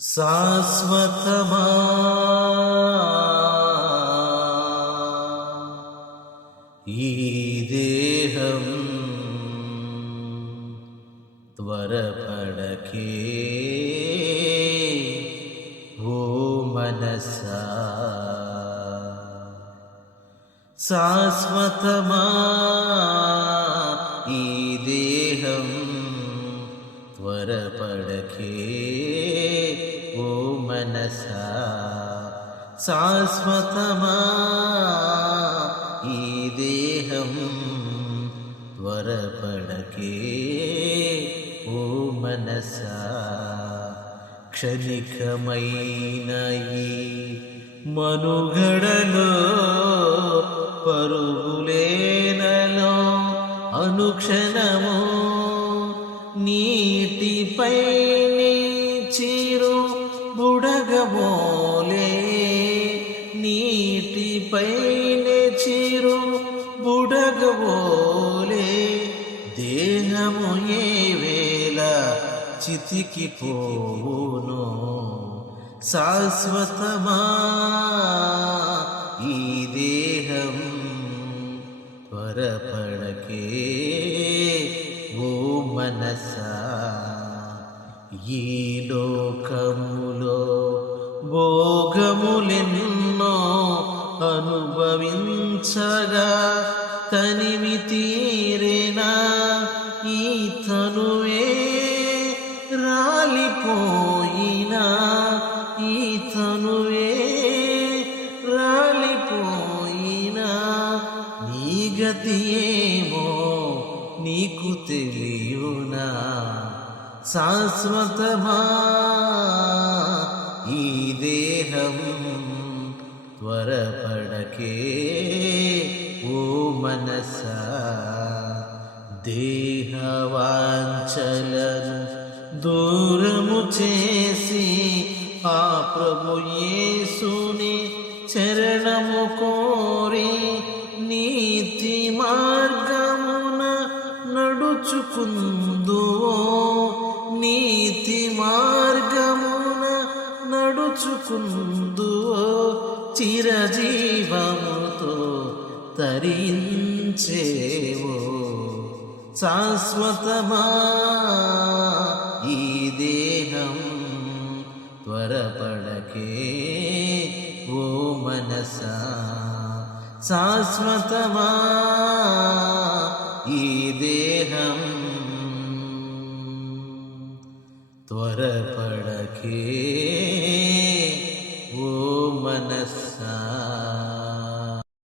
శాశ్వతమా ఈ దేహం త్వరపడకే ఓ మనసా శాశ్వతమా ఈ దేహం త్వరపడకే ఓ మనసా శాశ్వతమా ఈ దేహం త్వరపడకే ఓ మనసా క్షణికమైన ఈ మనుగడలో పరుగులేనలో అనుక్షణము నీటిపై చిరు బుడగబోలే నీటిపై చిరు బుడగబోలే దేహము ఏ వేళ చితికిపోవును శాశ్వతమా ఈ దేహం త్వరపడకే ఓ మనసా ఈ లోకములో భోగములెన్నో అనుభవించగా తనివి తీరేనా ఈ తనువే రాలిపోయినా ఈ తనువే రాలిపోయినా నీ గతి ఏమో నీకు తెలియునా శాశ్వతమా ఈ దేహం త్వరపడకే ఓ మనసా దేహవాంఛలను దూరము చేసి ఆ ప్రభు యేసుని చరణము కోరి నీతి మార్గమున నడుచుకుందువో నీతి మార్గమున నడుచుకుందువో చిరజీవముతో తరించేవో శాశ్వతమా ఈ దేహం త్వరపడకే ఓ మనసా శాశ్వతమా ఈ దేహం త్వరపడకే ఓ మనసా.